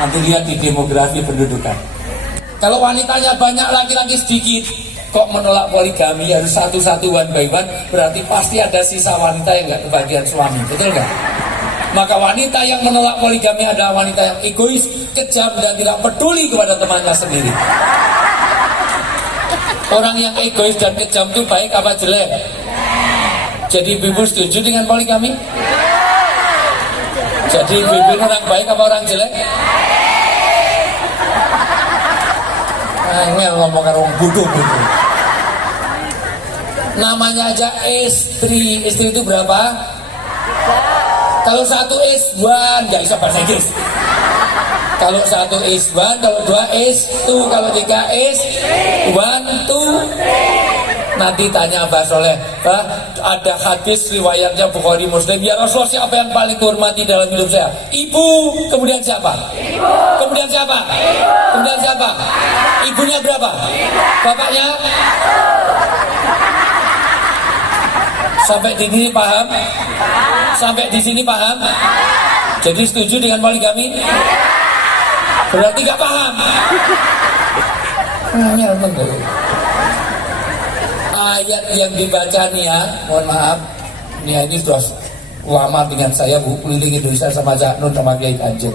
Nanti lihat di demografi pendudukan. Kalau wanitanya banyak, laki-laki sedikit, kok menolak poligami harus satu-satu one by one, berarti pasti ada sisa wanita yang nggak kebagian suami, betul nggak? Maka wanita yang menolak poligami adalah wanita yang egois, kejam, dan tidak peduli kepada temannya sendiri. Orang yang egois dan kejam itu baik apa jelek? Jadi ibu setuju dengan poligami? Jadi ibu orang baik apa orang jelek? Angel ngomong orang bodoh. Namanya aja istri itu berapa? Kalau satu is one, nggak bisa bahasa Inggris. Kalau satu is one, kalau dua is two, kalau tiga is one, two. Nanti tanya Mbah Soleh, ada hadis riwayatnya Bukhari Muslim, ya Rasulullah, siapa yang paling dihormati dalam hidup saya? Ibu, kemudian siapa? Ibu. Kemudian siapa? Ibu. Kemudian siapa? Ibunya berapa? Bapaknya? Sampai di sini paham? Sampai di sini paham? Jadi setuju dengan poligami? Berarti gak paham. Ayat yang dibaca nih ya, mohon maaf, nih ini sudah lama dengan saya, Bu, keliling Indonesia sama Cak Nun sama Kiai Kanjeng.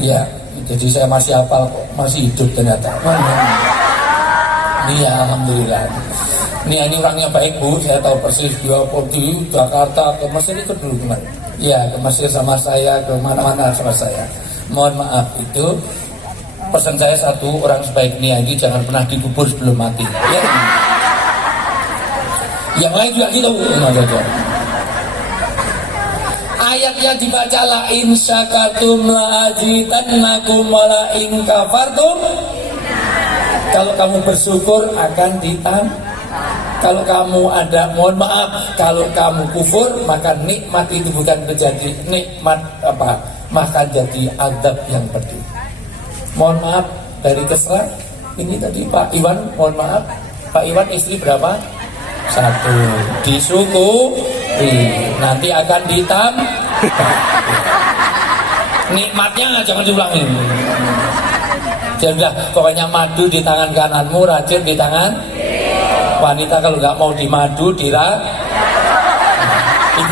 Ya, jadi saya masih hafal kok, masih hidup ternyata. Nih ya, alhamdulillah. Ini orangnya baik, Bu, saya tahu persis. Dia di Jakarta ke Mesir itu dulu kemarin. Ya, ke Mesir sama saya, ke mana-mana sama saya. Mohon maaf, itu pesan saya satu, orang sebaik Nia ini jangan pernah dikubur sebelum mati. Ya. Yang lain juga gitu. Ayatnya dibaca la in syakartum la azidannakum wa la in kafartum. Kalau kamu bersyukur akan ditambah. Kalau kamu ada, mohon maaf, kalau kamu kufur, maka nikmat itu bukan menjadi nikmat apa, maka jadi azab yang pedih. Mohon maaf dari keserah. Ini tadi Pak Iwan, mohon maaf, Pak Iwan istri berapa? Satu. Disyukuri, nanti akan ditambah. Nikmatnya jangan diulangi. Jadi pokoknya madu di tangan kananmu, racun di tangan. Wanita kalau nggak mau dimadu, ibu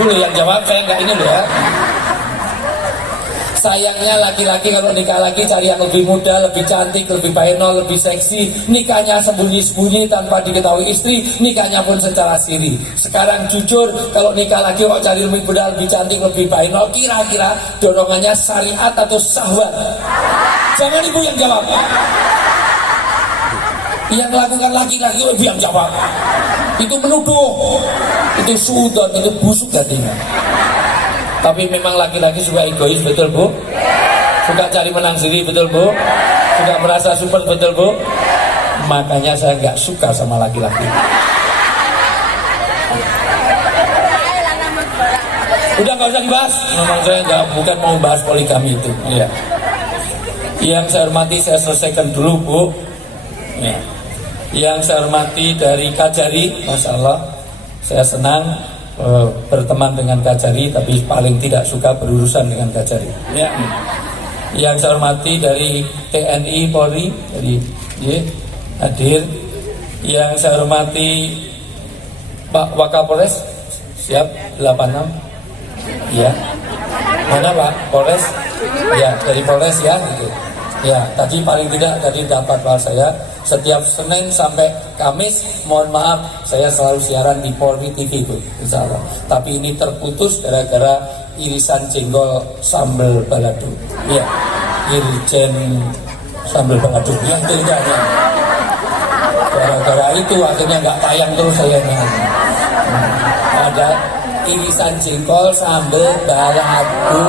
loh yang jawab, saya nggak ini loh ya. Sayangnya laki-laki kalau nikah lagi cari yang lebih muda, lebih cantik, lebih bainol, lebih seksi. Nikahnya sembunyi-sembunyi tanpa diketahui istri, nikahnya pun secara siri. Sekarang jujur, kalau nikah lagi kok cari lebih muda, lebih cantik, lebih bainol, kira-kira dorongannya syariat atau syahwat? Jangan ibu yang jawab. Yang lakukan laki-laki lebih yang jawab. Itu menuduh, itu suudon, itu busuk hatinya. Tapi memang laki-laki suka egois, betul Bu? Suka cari menang sendiri, betul Bu? Suka merasa super, betul Bu? Makanya saya nggak suka sama laki-laki. Udah nggak usah dibahas. Memang saya bukan mau bahas poligami itu. Ya. Yang saya hormati, saya selesaikan dulu Bu. Ya. Yang saya hormati dari Kajari, Masya Allah, saya senang berteman dengan Kajari, tapi paling tidak suka berurusan dengan Kajari. Ya. Yang saya hormati dari TNI Polri, dari hadir. Yang saya hormati Pak Wakapolres, siap 86. Ya. Mana Pak Polres? Ya, dari Polres ya. Gitu. Ya, tadi paling tidak tadi dapat bahas saya setiap Senin sampai Kamis, mohon maaf saya selalu siaran di Polri TV Bu, insya Allah. Tapi ini terputus gara-gara irisan jengkol sambal balado. Ya, irisan sambal balado yang tidak ada. Gara-gara itu akhirnya nggak tayang terus saya ada irisan jengkol sambal balado,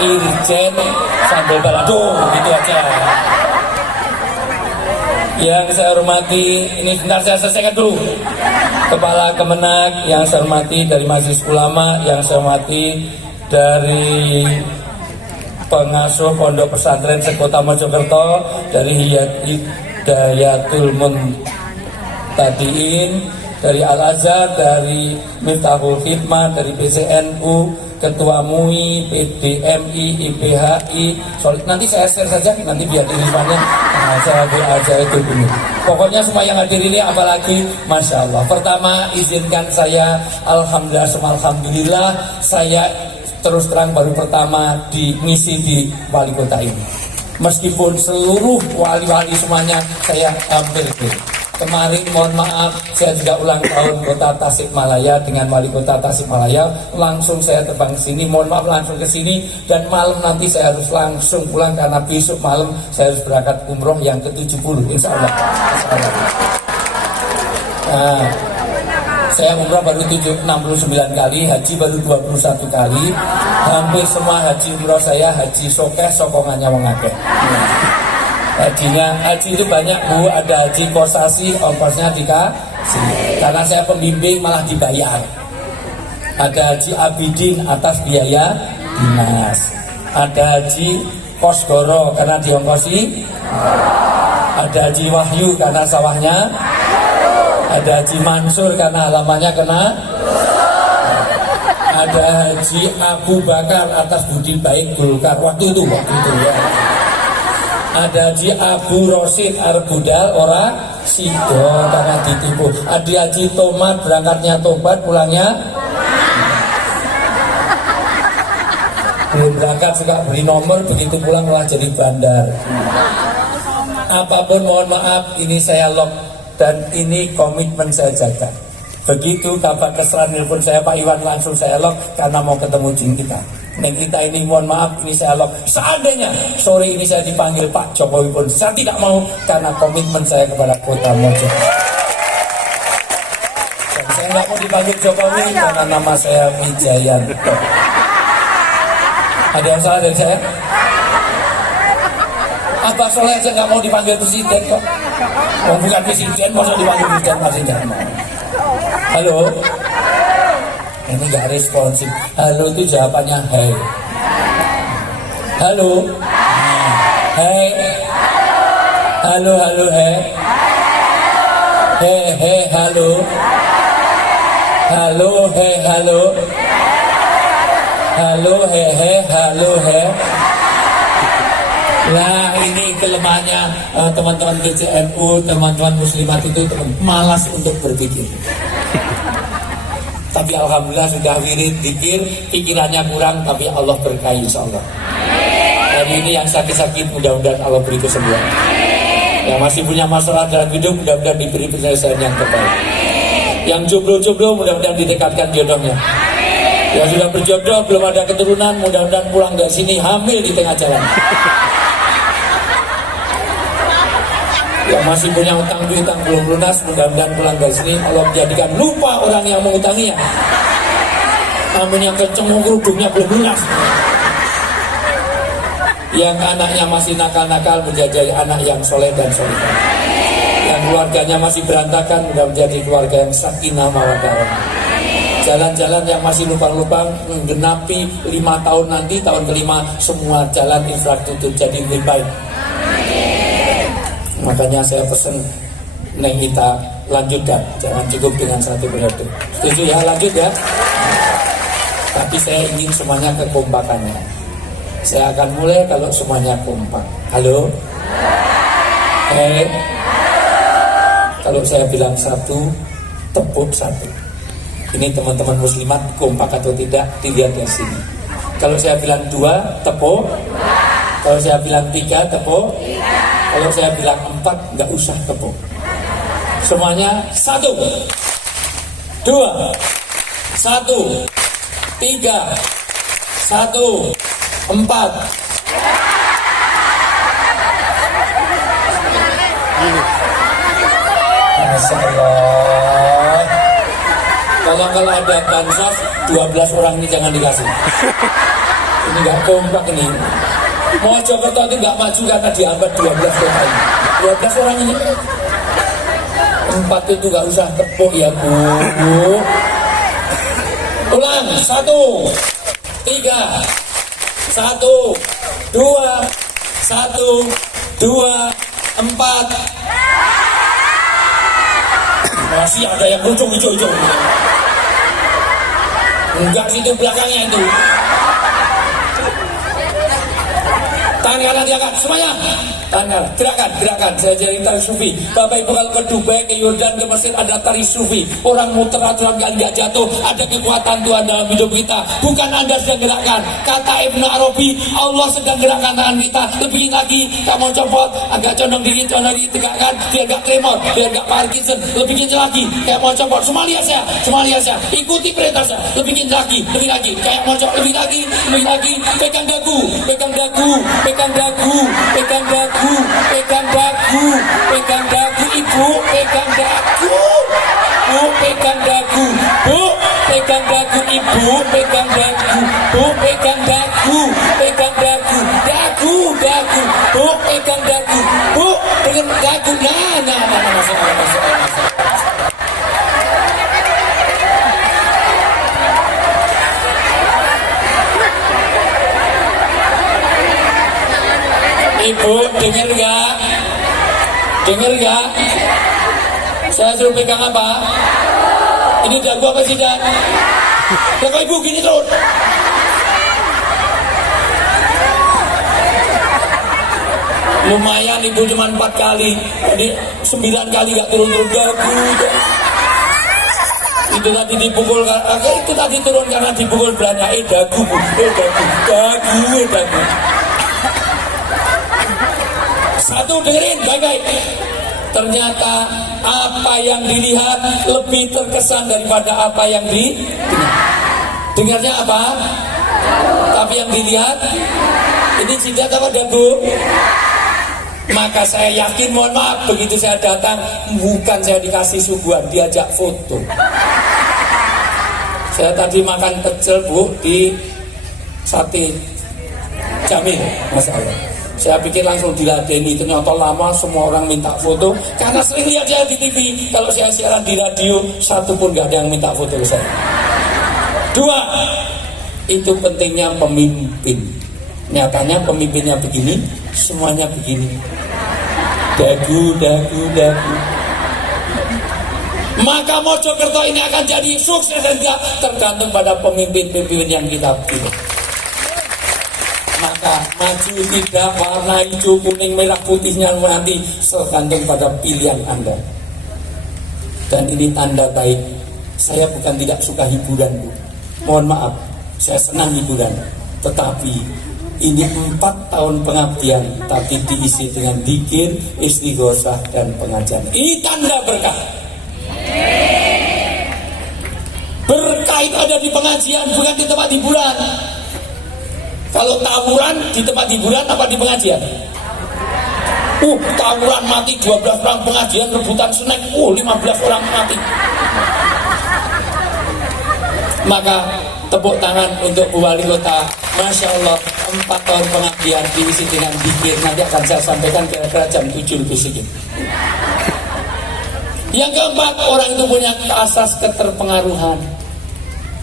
irisan sambal balado, gitu aja. Yang saya hormati, ini sebentar saya selesaikan dulu. Kepala Kemenak, yang saya hormati dari Majelis Ulama, yang saya hormati dari pengasuh Pondok Pesantren Sekota Mojokerto, dari Hidayatul Muntadiin, dari Al-Azhar, dari Miftahul Khidmah, dari PCNU, Ketua MUI, PDMI, IPHI, nanti saya share saja, nanti biar irisannya saya aja itu dulu. Pokoknya semua yang hadir ini apalagi Masya Allah. Pertama izinkan saya, Alhamdulillah saya terus terang baru pertama di misi di wali kota ini. Meskipun seluruh wali-wali semuanya saya hampir kemarin, mohon maaf, saya juga ulang tahun kota Tasikmalaya dengan wali kota Tasikmalaya. Langsung saya terbang ke sini, mohon maaf langsung ke sini. Dan malam nanti saya harus langsung pulang karena besok malam saya harus berangkat umroh yang ke-70, insya Allah. Nah, saya umroh baru 69 kali, haji baru 21 kali. Hampir semua haji umroh saya haji sokeh, sokongannya wong akeh. Haji itu banyak Bu, ada haji kosasi, ongkosnya dikasih. Karena saya pembimbing malah dibayar. Ada haji abidin atas biaya dinas. Ada haji kosgoro karena diongkosi. Ada haji wahyu karena sawahnya. Ada haji mansur karena halamannya kena. Ada haji Abu Bakar atas budi baik Golkar waktu itu ya. Ada haji Abu Rosid Arbudal orang sido karena ditipu. Ada haji Tomat berangkatnya tobat pulangnya belum berangkat, suka beri nomor, begitu pulang malah jadi bandar. Apapun mohon maaf, ini saya lock dan ini komitmen saya jaga. Begitu kabar keseran nelpon saya Pak Iwan, langsung saya lock karena mau ketemu jin kita. Neng kita ini mohon maaf, ini saya lock. Seandainya sore ini saya dipanggil Pak Jokowi pun saya tidak mau karena komitmen saya kepada Kota Mojo. Dan saya nggak mau dipanggil Jokowi karena nama saya Wijayanto. Ada yang salah dari saya? Abah Soleh aja nggak mau dipanggil presiden kok. Oh, bukan presiden, masa dipanggil presiden masih nggak mau. Halo? Ini nggak responsif. Halo itu jawabannya hey. Halo? Hey. Halo, halo, hey. Hey, hey, halo. Halo, hey, halo. Halo, hey, hey, halo, hey. Nah ini kelemahannya teman-teman BCNU, teman-teman muslimat itu malas untuk berpikir. Tapi alhamdulillah sudah wirid zikir, pikirannya kurang tapi Allah berkahi insyaallah. Dan ini yang sakit-sakit mudah-mudahan Allah beri kesembuhan. Yang masih punya masalah dalam hidup mudah-mudahan diberi penyelesaian yang terbaik. Yang jomblo-jomblo mudah-mudahan didekatkan jodohnya. Yang sudah berjodoh belum ada keturunan mudah-mudahan pulang dari sini hamil di tengah jalan. Yang masih punya utang piutang belum lunas mudah-mudahan pulang dari sini Allah menjadikan lupa orang yang mengutanginya. Amin yang kenceng kerudungnya belum lunas. Yang anaknya masih nakal-nakal menjadi anak yang soleh dan soleh. Yang keluarganya masih berantakan mudah menjadi keluarga yang sakinah mawaddah warahmah. Jalan-jalan yang masih lubang-lubang menggenapi 5 tahun nanti, tahun kelima semua jalan infrastruktur jadi lebih baik. Makanya saya pesen Neng kita lanjutkan, jangan cukup dengan 1 periode. Setuju ya, lanjut ya. Tapi saya ingin semuanya kekompakannya. Saya akan mulai kalau semuanya kompak. Halo? Hey. Kalau saya bilang 1, tepuk 1. Ini teman-teman muslimat kompak atau tidak dilihat dari sini. Kalau saya bilang 2, tepuk. Kalau saya bilang 3, tepuk. Kalau saya bilang 4, nggak usah tepuk. Semuanya 1, 2, 1, 3, 1, 4. Masya Allah. Kalau ada bansos 12 orang ini jangan dikasih. Ini nggak kompak ini. Mojokerto itu nggak maju karena dihambat 12 kota ini. 12 orang ini. 4 itu nggak usah tepuk ya Bu. Ulang 1, 3, 1, 2, 1, 2, 4. Masih ada yang ujung hijau-hijau. Enggak, situ belakangnya itu. Tangan kanan diangkat semuanya. Tangan kanan, gerakan. Saya jadi tari sufi. Bapak Ibu kalau ke Dubai, ke Yordan, ke Mesir ada tari sufi. Orang muter aturan kali nggak jatuh. Ada kekuatan Tuhan dalam hidup kita. Bukan Anda sedang gerakkan. Kata Ibnu Arabi, Allah sedang gerakkan tangan kita. Lebihin lagi. Kamu copot, agak condong dikit, tegakkan. Biar nggak tremor, biar nggak Parkinson. Lebihin lagi. Kayak mau copot. Semua lihat saya. Ikuti perintah saya. Lebihin lagi, lebih lagi. Kayak mau copot, lebih lagi. Pegang dagu, pegang dagu ibu, pegang dagu, bu, pegang dagu, bu, pegang dagu ibu, pegang dagu, bu, pegang dagu, bu, pegang dagu, bu, pegang dagu, masuk. Ibu, dengar gak? Saya suruh pegang apa? Ini dagu apa tidak? Ya kok ibu gini terus? Lumayan ibu cuma 4 kali. Jadi 9 kali gak turun-turun dagu. Itu tadi dipukul, itu tadi turun karena dipukul belanja. Dagu. Satu, dengerin baik-baik. Ternyata apa yang dilihat lebih terkesan daripada apa yang didengar. Dengarnya apa? Tapi yang dilihat ini jidat apa dagu? Maka saya yakin, mohon maaf, begitu saya datang bukan saya dikasih suguhan, diajak foto. Saya tadi makan pecel bu di sate Jamil, Masya Allah. Saya pikir langsung diladeni, ternyata lama semua orang minta foto karena sering lihat saya di TV. Kalau saya siaran di radio, satu pun gak ada yang minta foto saya. 2, itu pentingnya pemimpin. Nyatanya pemimpinnya begini, semuanya begini. Dagu. Maka Mojokerto ini akan jadi sukses dan tidak tergantung pada pemimpin-pemimpin yang kita pilih. Maka maju tidak, warna hijau, kuning, merah, putihnya nanti tergantung pada pilihan Anda. Dan ini tanda baik. Saya bukan tidak suka hiburan, Bu. Mohon maaf, saya senang hiburan. Tetapi ini 4 tahun pengabdian, tapi diisi dengan dzikir, istighosah, dan pengajian. Ini tanda berkah. Berkah itu ada di pengajian, bukan di tempat hiburan. Kalau tawuran di tempat hiburan apa di pengajian? Tawuran mati 12 orang, pengajian rebutan snack, 15 orang mati. Maka tepuk tangan untuk Bu Wali Kota. Masya Allah, 4 tahun pengabdian diisi dengan dzikir. Nanti akan saya sampaikan kira-kira jam 7 lebih sedikit. Yang keempat, orang itu punya asas keterpengaruhan.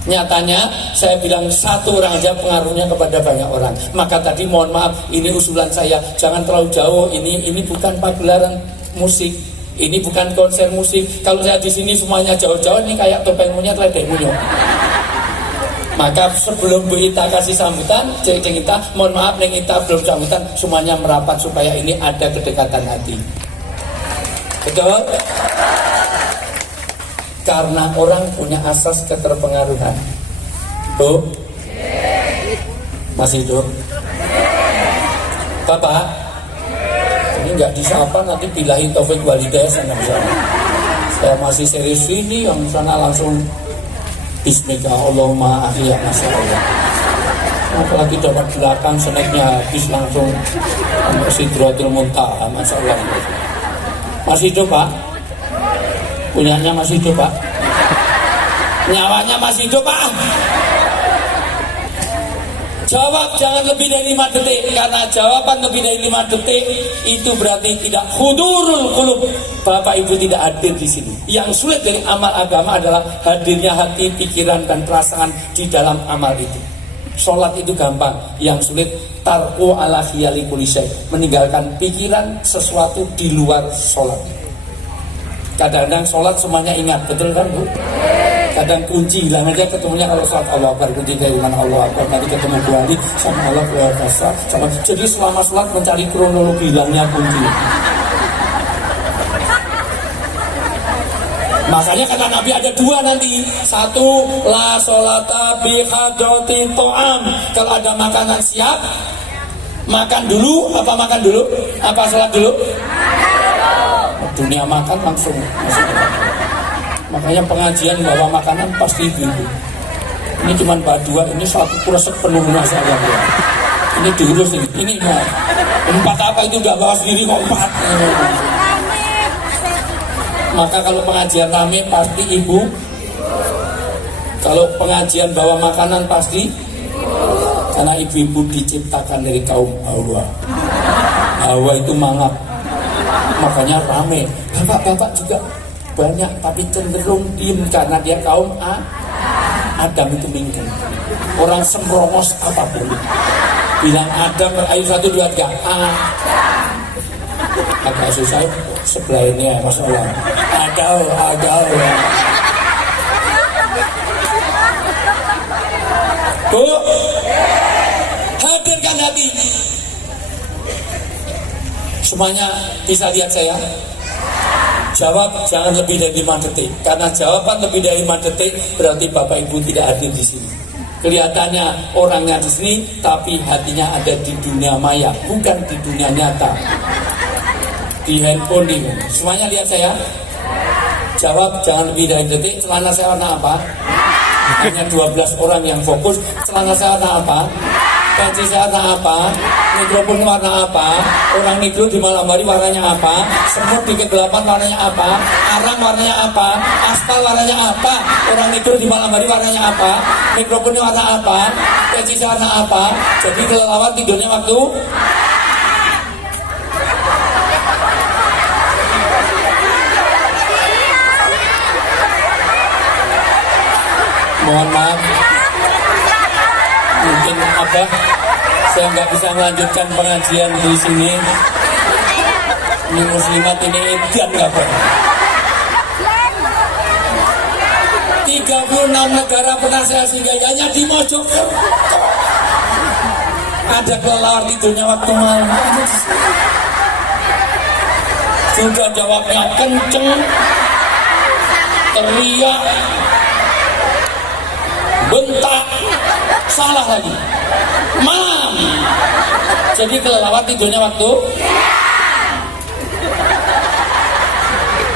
Nyatanya saya bilang 1 orang aja pengaruhnya kepada banyak orang. Maka tadi mohon maaf, ini usulan saya, jangan terlalu jauh. Ini bukan pagelaran musik, ini bukan konser musik. Kalau saya di sini semuanya jauh-jauh, ini kayak topeng monyet, ledek monyet. Maka sebelum Bu Ita kasih sambutan, Cek Ita, mohon maaf Neng Ita belum sambutan, semuanya merapat supaya ini ada kedekatan hati. Betul? Karena orang punya asas keterpengaruhan. Bu, masih hidup? Bapak, ini nggak disapa nanti bilahi taufik walidayah sana. Saya masih serius ini, yang sana langsung bismillah Allahumma ahliyah, Masya Allah. Apalagi dapat belakang snacknya habis langsung Sidratul Muntaha, Masya Allah. Masih hidup Pak? Punyanya masih hidup Pak? Nyawanya masih hidup Pak? Jawab jangan lebih dari 5 detik. Karena jawaban lebih dari 5 detik itu berarti tidak hudurul qulub. Bapak Ibu tidak hadir di sini. Yang sulit dari amal agama adalah hadirnya hati, pikiran, dan perasaan di dalam amal itu. Sholat itu gampang. Yang sulit tarku ala khiyali kulli syai, meninggalkan pikiran sesuatu di luar sholat. Kadang-kadang sholat semuanya ingat, betul kan Bu? kadang kunci hilang aja, ketemunya kalau sholat Allah Akbar, kunci dari mana Allah Akbar, nanti ketemu kembali sama Allah Akbar sama. Jadi selama sholat mencari kronologi hilangnya kunci. Makanya kata Nabi ada dua nanti. Satu, la sholata bi hadrati to'am. Kalau ada makanan siap, makan dulu. Apa makan dulu? Apa sholat dulu? Dunia makan langsung. Makanya pengajian bawa makanan pasti gitu. Ini cuma dua, ini satu kresek penuh rumah saya. Ini diurus ini. Ini empat apa itu udah bawa sendiri kok empat. Maka kalau pengajian rame pasti ibu. Kalau pengajian bawa makanan pasti. Karena ibu-ibu diciptakan dari kaum Hawa. Hawa itu mangap. Makanya rame. Bapak-bapak juga banyak, tapi cenderung diem karena dia kaum Adam itu mingkem. Orang semrongos apapun bilang Adam, ayo 1, 2, 3 agak susah sebelah ini ya, Mas Allah. Ada Bu, hadirkan hati. Semuanya bisa lihat saya. Jawab jangan lebih dari 5 detik. Karena jawaban lebih dari 5 detik berarti Bapak Ibu tidak hadir di sini. Kelihatannya orangnya di sini, tapi hatinya ada di dunia maya, bukan di dunia nyata. Di handphone ini. Semuanya lihat saya. Jawab jangan lebih dari detik. Celana saya warna apa? Hanya 12 orang yang fokus. Celana saya warna apa? Peci saya warna apa? Mikrofon warna apa? Orang mikro di malam hari warnanya apa? Semut di kegelapan warnanya apa? Arang warnanya apa? Aspal warnanya apa? Orang mikro di malam hari warnanya apa? Mikrofonnya warna apa? Peci saya warna apa? Jadi kelelawar tidurnya waktu mohon maaf, mungkin apa saya nggak bisa melanjutkan pengajian di sini. Ini muslimat ini edan kabar. 36 negara pernah saya singgah, hanya di Mojokerto ada kelelawar tidurnya waktu malam. Sudah jawabnya kenceng, teriak, bentak, salah lagi. Mam. Jadi kelelawar tidurnya waktu.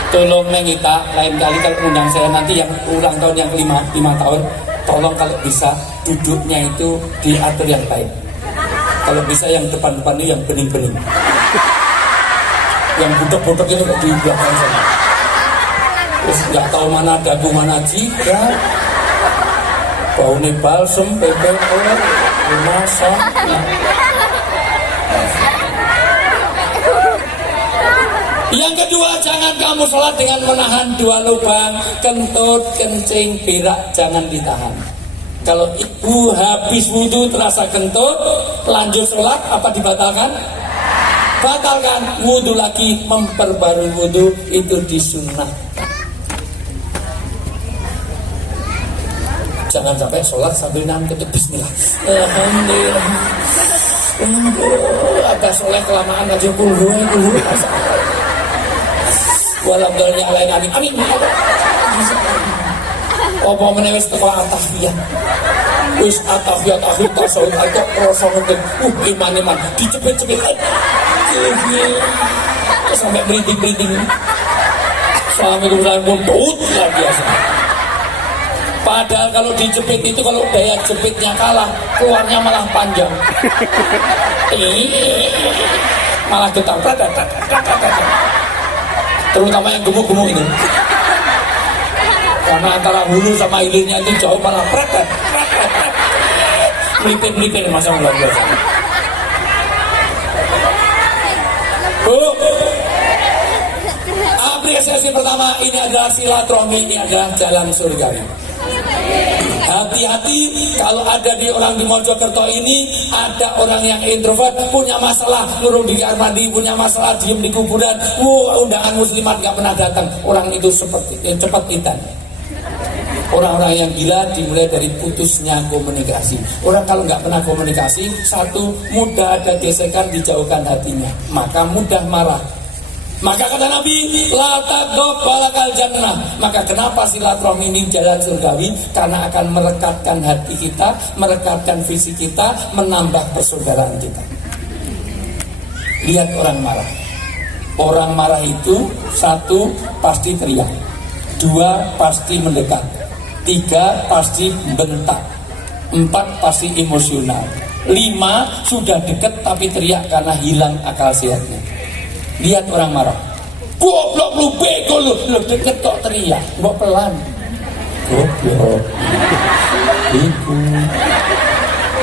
Tolong neng kita lain kali kalau undang saya nanti yang ulang tahun yang lima tahun, tolong kalau bisa duduknya itu diatur yang baik. Kalau bisa yang depan-depan itu yang bening-bening. Yang budak-budak ini di belakang sana. Terus nggak tahu mana dagu mana jidat. Baunya balsem, PPO, masak. Yang kedua, jangan kamu sholat dengan menahan 2 lubang, kentut, kencing, berak, jangan ditahan. Kalau ibu habis wudhu terasa kentut, lanjut sholat, apa dibatalkan? Batalkan, wudhu lagi, memperbarui wudhu, itu disunnah. Jangan sampai sholat sambil nahan kentut, bismillah. Alhamdulillah. Agak soleh kelamaan aja puluh. Walhamdulillah lain amin. Amin. Apa menewis teko atahiyah. Wis atahiyat akhir tasawuf itu rasa ngeten. Iman dicepet-cepet. Sampai beriting-beriting. Assalamualaikum warahmatullahi wabarakatuh. Biasa. Padahal kalau dijepit itu kalau daya jepitnya kalah, keluarnya malah panjang. Malah getar. Terutama yang gemuk-gemuk itu. Karena antara hulu sama hilirnya itu jauh, malah melipir-melipir masa luar biasa. Bu, apresiasi pertama ini adalah silaturahmi, ini adalah jalan surga. Hati-hati kalau ada di orang di Mojokerto ini ada orang yang introvert, punya masalah nurung di kamar mandi, punya masalah diem di kuburan. Undangan muslimat gak pernah datang. Orang itu seperti cepat intan. Orang-orang yang gila dimulai dari putusnya komunikasi. Orang kalau nggak pernah komunikasi, satu, mudah ada gesekan, dijauhkan hatinya, maka mudah marah. Maka kata Nabi, la taghdab walakal jannah. Maka kenapa silaturahmi ini jalan surgawi? Karena akan merekatkan hati kita, merekatkan visi kita, menambah persaudaraan kita. Lihat orang marah. Orang marah itu, satu, pasti teriak, dua, pasti mendekat, tiga, pasti bentak, empat, pasti emosional, lima, sudah deket tapi teriak karena hilang akal sehatnya. Lihat orang marah, goblok lu, bego lu deket kok teriak, kok pelan, goblok, bego,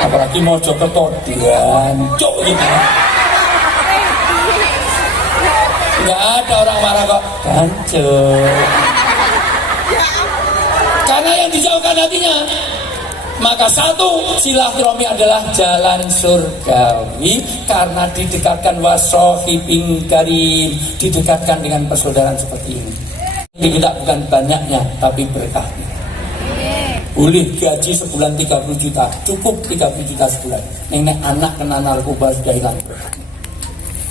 apalagi mau ketodian, cok gitu. Nggak ada orang marah kok hancur, karena yang dijauhkan hatinya. Maka satu, silaturahmi adalah jalan surgawi karena didekatkan wasohibin karim, didekatkan dengan persaudaraan seperti ini. Tidak bukan banyaknya tapi berkahnya. Boleh gaji sebulan 30 juta, cukup 30 juta sebulan. Nenek anak kena narkoba sudah hilang berkahnya.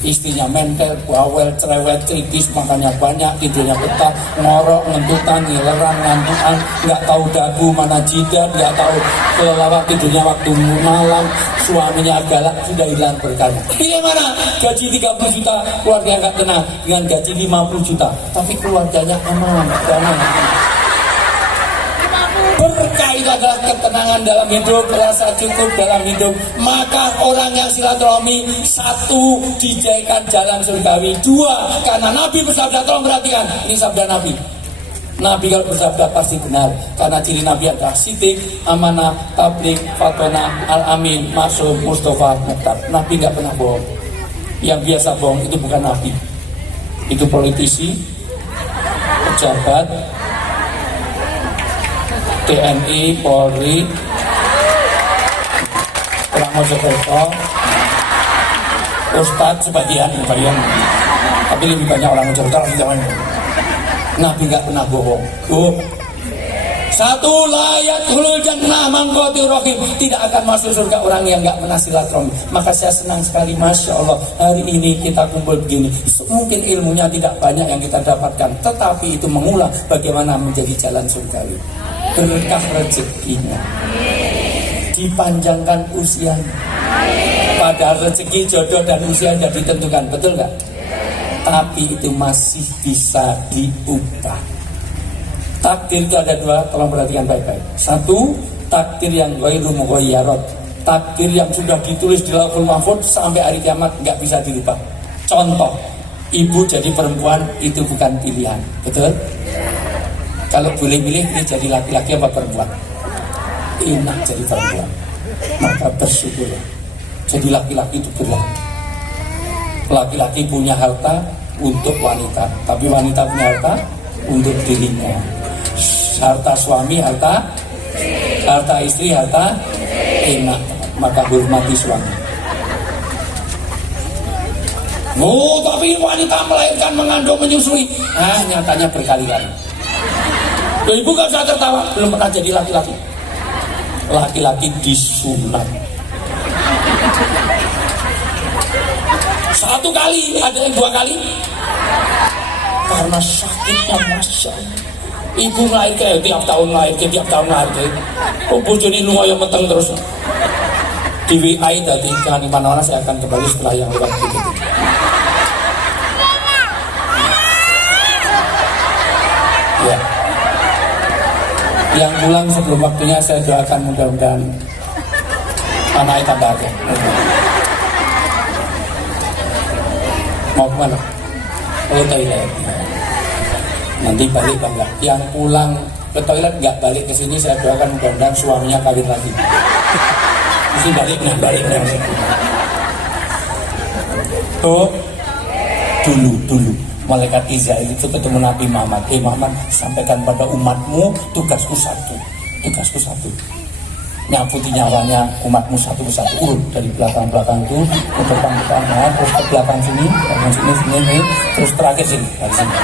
Istrinya mentel, bawel, cerewet, kritis, makannya banyak, tidurnya betah, ngorok, ngentutan, ngileran, ngantukan, nggak tahu dagu mana jidat, nggak tahu kelelawar, tidurnya waktu malam, suaminya galak, sudah hilang berkahnya. Pilih mana? Gaji 30 juta, keluarga nggak tenang, dengan gaji 50 juta, tapi keluarganya aman, damai. Berkah itu adalah ketenangan dalam hidup, rasa cukup dalam hidup. Maka orang yang silaturahmi, satu, dijadikan jalan surgawi. Dua, karena Nabi bersabda, tolong perhatikan, ini sabda Nabi. Nabi kalau bersabda pasti benar, karena ciri Nabi adalah sidik, amanah, tablik, fatona, al-amin, masuk, mustafa, mukhtar. Nabi nggak pernah bohong. Yang biasa bohong itu bukan Nabi, itu politisi, pejabat, TNI, Polri, orang Mojokerto, Ustadz sebagian, tapi lebih banyak orang Mojokerto. Nabi nggak pernah bohong. Satu, layak hulul jannah mangkotir rohim, tidak akan masuk surga orang yang nggak pernah silaturahmi. Maka saya senang sekali, masya Allah, hari ini kita kumpul begini. Mungkin ilmunya tidak banyak yang kita dapatkan, tetapi itu mengulang bagaimana menjadi jalan surgawi. Berkah rezekinya, dipanjangkan usianya. Padahal rezeki, jodoh dan usia sudah ditentukan, betul nggak? Tapi itu masih bisa diubah. Takdir itu ada dua, tolong perhatikan baik-baik. Satu, takdir yang ghairu mughayyarah, takdir yang sudah ditulis di Lauhul Mahfuz sampai hari kiamat nggak bisa dirubah. Contoh, ibu jadi perempuan itu bukan pilihan, betul? Kalau boleh pilih, ini jadi laki-laki apa perempuan? Enak jadi perempuan, maka bersyukurlah. Jadi laki-laki itu berat. Laki-laki punya harta untuk wanita, tapi wanita punya harta untuk dirinya. Harta suami, harta istri, harta enak, maka hormati suami. Oh, tapi wanita melahirkan, mengandung, menyusui, nyatanya berkali-kali. Loh, ibu gak usah tertawa, belum pernah jadi laki-laki. Laki-laki disunat. Satu kali, ada yang dua kali. Karena sakitnya, masya Allah. Ibu melahirkan, tiap tahun lahir. Oh, bojone lunga yang meteng terus. Di WA tadi, jangan dimana-mana, saya akan kembali setelah yang lewat gitu. Ya. Yang pulang sebelum waktunya saya doakan mudah-mudahan anaknya tambah aja. Mau kemana? Oh, toilet. Nanti balik bangga. Yang pulang ke toilet nggak balik ke sini, saya doakan mudah-mudahan suaminya kawin lagi. Mesti balik. Oh, dulu malaikat Israel itu ketemu Nabi Muhammad. Muhammad, sampaikan pada umatmu tugasku satu. Nyaputi nyawanya umatmu satu persatu, urut dari belakang itu ke depan, terus ke belakang sini, terus terakhir sini, dari sini.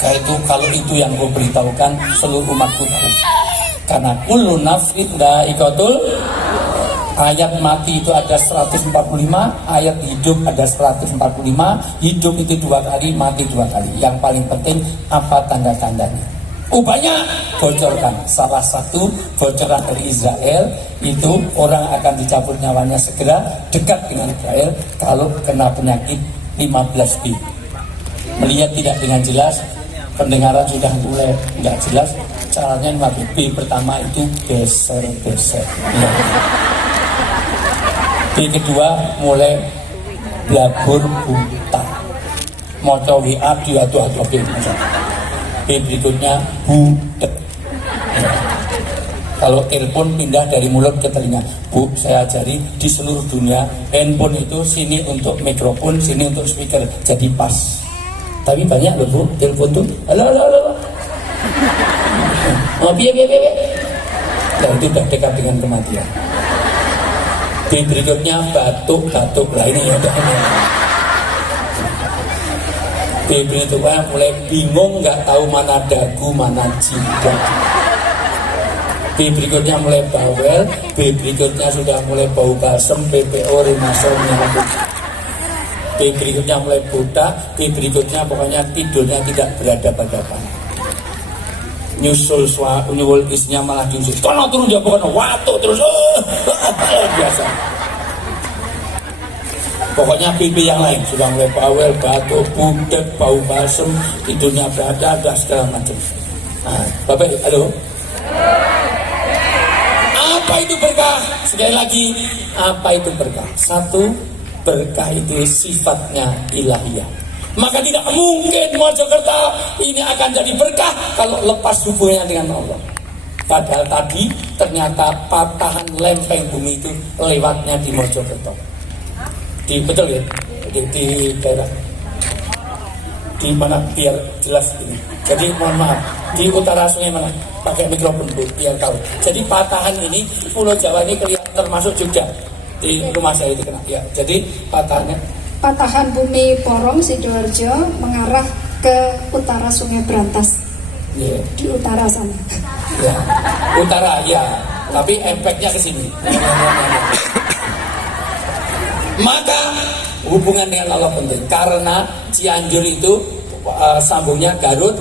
Kalau itu yang kau beritahukan, seluruh umatku tahu. Karena kullu nafsin dha'iqatul, ayat mati itu ada 145, ayat hidup ada 145. Hidup itu 2 kali, mati 2 kali. Yang paling penting apa tanda-tandanya? Banyak bocorkan. Salah satu bocoran dari Israel itu orang akan dicabut nyawanya segera dekat dengan Israel kalau kena penyakit 15B. Melihat tidak dengan jelas, pendengaran sudah mulai tidak jelas. Caranya 15B pertama itu geser-geser. Ya. B kedua mulai blabur buta, moco WA diadu-adu. B berikutnya budek. Kalau telepon pindah dari mulut ke telinga. Bu, saya ajari di seluruh dunia handphone itu sini untuk mikrofon, sini untuk speaker, jadi pas. Tapi banyak loh Bu, telepon tuh halo. Oh biar. Nah itu udah dekat dengan kematian. B berikutnya batuk lah, ini ya udah ini. B berikutnya mulai bingung, nggak tahu mana dagu mana jidat. B berikutnya mulai bawel. B berikutnya sudah mulai bau balsem, PPO, rheumatisme, nyamuk. B berikutnya mulai buta. B berikutnya pokoknya tidurnya tidak berhadapan-hadapan. Nyusul isinya malah diusir. Kono turun ya pokoknya watu terus. Biasa. Pokoknya pipi yang lain sudah mulai bawel, batuk, budek, bau balsem, tidurnya berada segala macam. Nah, Bapak, halo. Apa itu berkah? Sekali lagi, apa itu berkah? Satu, berkah itu sifatnya ilahiyah. Maka tidak mungkin Mojokerto ini akan jadi berkah kalau lepas hubungannya dengan Allah. Padahal tadi ternyata patahan lempeng bumi itu lewatnya di Mojokerto. Betul ya? Di daerah di mana biar jelas ini. Jadi mohon maaf, di utara sungai mana? Pakai mikrofon Bu, biar tahu. Jadi patahan ini Pulau Jawa ini kelihatan termasuk Jogja. Di rumah saya itu kena. Ya, jadi patahan bumi Porong Sidoarjo mengarah ke utara Sungai Brantas. Yeah. Di utara sana. Ya, utara ya, tapi efeknya ke sini. Maka hubungan dengan Allah penting karena Cianjur itu sambungnya Garut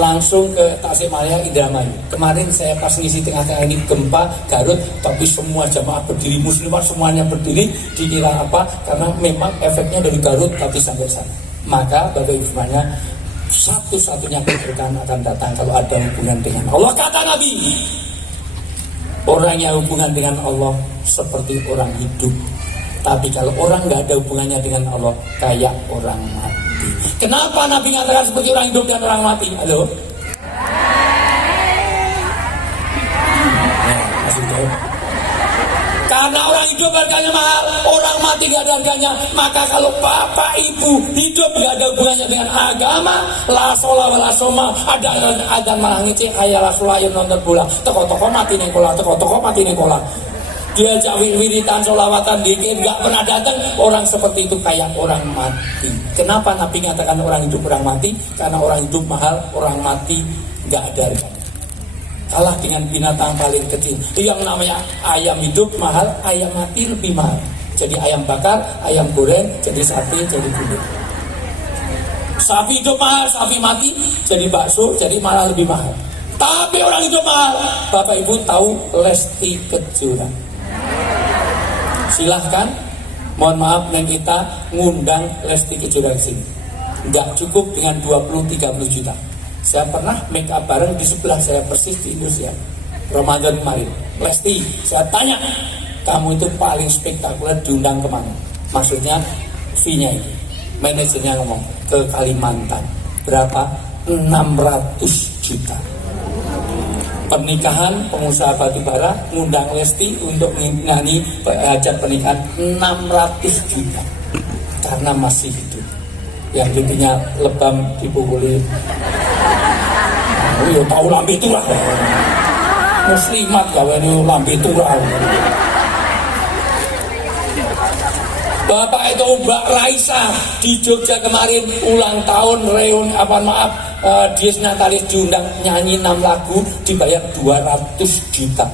langsung ke Tasikmalaya, Indramayu. Kemarin saya pas ngisi tengah-tengah ini gempa Garut, tapi semua jamaah berdiri, muslimah semuanya berdiri, dikira apa? Karena memang efeknya dari Garut tapi sampai sana. Maka Bapak Ibu semuanya, satu-satunya keberkahan akan datang kalau ada hubungan dengan Allah. Kata Nabi, orang yang hubungan dengan Allah seperti orang hidup. Tapi kalau orang nggak ada hubungannya dengan Allah, kayak orang mati. Kenapa Nabi mengatakan seperti orang hidup dan orang mati? Halo? Karena orang hidup harganya mahal, orang mati nggak ada harganya. Maka kalau bapak ibu hidup nggak ada hubungannya dengan agama, la sholat wa la soma, ada adzan malah ngecek ayat Rasulullah yang nonton bola, toko-toko mati nih kola, toko-toko mati nih kola. Dia wiritan sholawatan dikit nggak pernah datang. Orang seperti itu kayak orang mati. Kenapa Nabi mengatakan orang hidup orang mati? Karena orang hidup mahal, orang mati nggak ada harganya. Kalah dengan binatang paling kecil. Yang namanya ayam hidup mahal, ayam mati lebih mahal. Jadi ayam bakar, ayam goreng, jadi sate, jadi kulit. Sapi hidup mahal, sapi mati, jadi bakso, jadi malah lebih mahal. Tapi orang hidup mahal. Bapak Ibu tahu Lesti Kejora? Silahkan, mohon maaf yang kita ngundang Lesti Kejora ke sini. Nggak cukup dengan 20-30 juta. Saya pernah make up bareng di sebelah saya persis di Indonesia Ramadan kemarin. Lesti, saya tanya, kamu itu paling spektakuler diundang kemana? Maksudnya fee-nya itu. Manajernya ngomong ke Kalimantan. Berapa? 600 juta. Pernikahan pengusaha batubara ngundang Lesti untuk nyanyi hajat pernikahan 600 juta karena masih hidup. Yang intinya lebam dipukuli. Oh ya tahu lambe turah. Muslimat gawe lambe turah. Bapak itu Mbak Raisa di Jogja kemarin ulang tahun Dies Natalis diundang nyanyi 6 lagu dibayar 200 juta.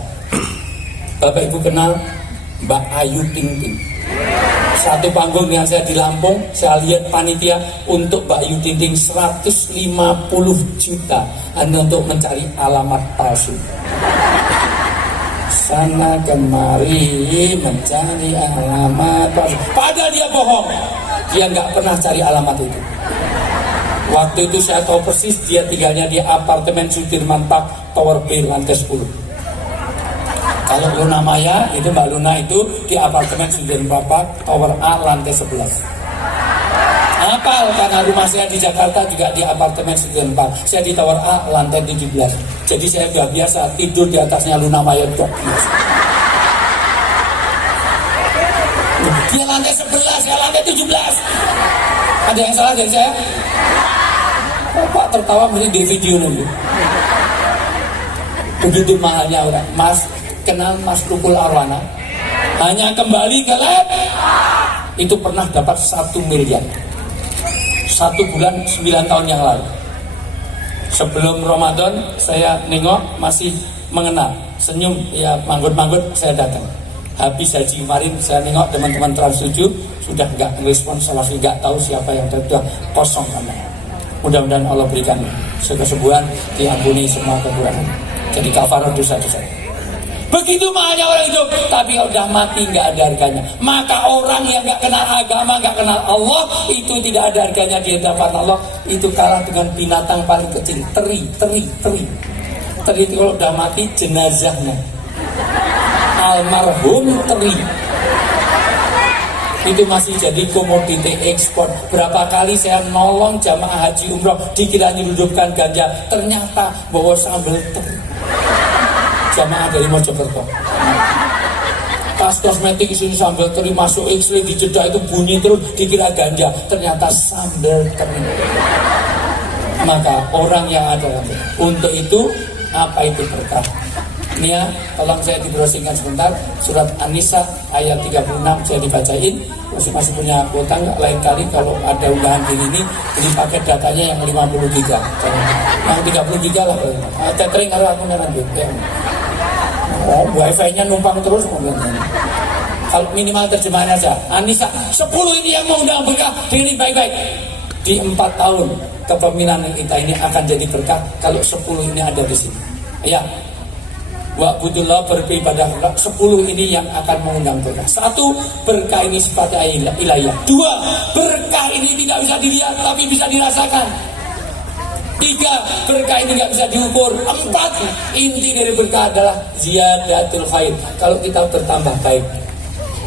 Bapak Ibu kenal Mbak Ayu Ting Ting. Satu panggung yang saya di Lampung, saya lihat panitia untuk Mbak Ayu Ting Ting 150 juta hanya untuk mencari alamat palsu. Sana kemari mencari alamat palsu. Padahal dia bohong. Dia nggak pernah cari alamat itu. Waktu itu saya tahu persis dia tinggalnya di apartemen Sudirman Park Tower B lantai 10. Kalau Luna Maya itu Mbak Luna itu di apartemen Sudirman Park Tower A lantai 11. Hafal karena rumah saya di Jakarta juga di apartemen Sudirman Park. Saya di Tower A lantai 17. Jadi saya sudah biasa tidur di atasnya Luna Maya dok. Dia lantai 11, saya lantai 17. Ada yang salah dari saya? Pak tertawa mesti di video nanti. Begitu mahalnya orang. Mas kenal Mas Tukul Arwana? Hanya kembali ke lab itu pernah dapat 1 miliar. 1 bulan 9 tahun yang lalu. Sebelum Ramadan saya nengok masih mengenal, senyum ya manggut-manggut saya datang. Habis haji kemarin saya nengok teman-teman Trans 7 sudah nggak respon sama sekali, nggak tahu siapa yang sudah kosong kamar. Mudah-mudahan Allah berikan kesembuhan, diampuni semua kekurangan. Jadi kafarah dosa-dosa. Begitu mahalnya orang hidup, tapi kalau udah mati nggak ada harganya. Maka orang yang nggak kenal agama, nggak kenal Allah, itu tidak ada harganya di hadapan Allah. Itu kalah dengan binatang paling kecil, teri. Teri itu kalau udah mati jenazahnya. Almarhum teri. Itu masih jadi komoditi ekspor. Berapa kali saya nolong jamaah haji umroh dikira nyelundupkan ganja, ternyata bawa sambal teri. Jamaah dari Mojokerto. Tas kosmetik isinya sambal teri, masuk X-ray dijeda itu bunyi terus dikira ganja, ternyata sambal teri. Maka orang yang ada untuk itu apa itu berkah? Ini ya, tolong saya dibrowsingkan sebentar. Surat An-Nisa ayat 36 saya dibacain. Masih punya kuota nggak? Lain kali kalau ada undangan ini pakai datanya yang 50 giga. Yang 30 giga lah. Tethering kalau aku nanti. Oh, wifi-nya numpang terus kemudian. Kalau minimal terjemahan aja. An-Nisa 10 ini yang mau undang berkah. Ini baik-baik. Di 4 tahun kepemimpinan kita ini akan jadi berkah kalau 10 ini ada di sini. Ya. Wa'budullah beribadah 10 ini yang akan mengundang berkah. 1, berkah ini sifatnya ilahiyah. 2, berkah ini tidak bisa dilihat tapi bisa dirasakan. 3, berkah ini tidak bisa diukur. 4, inti dari berkah adalah ziyadatul khair. Kalau kita bertambah baik,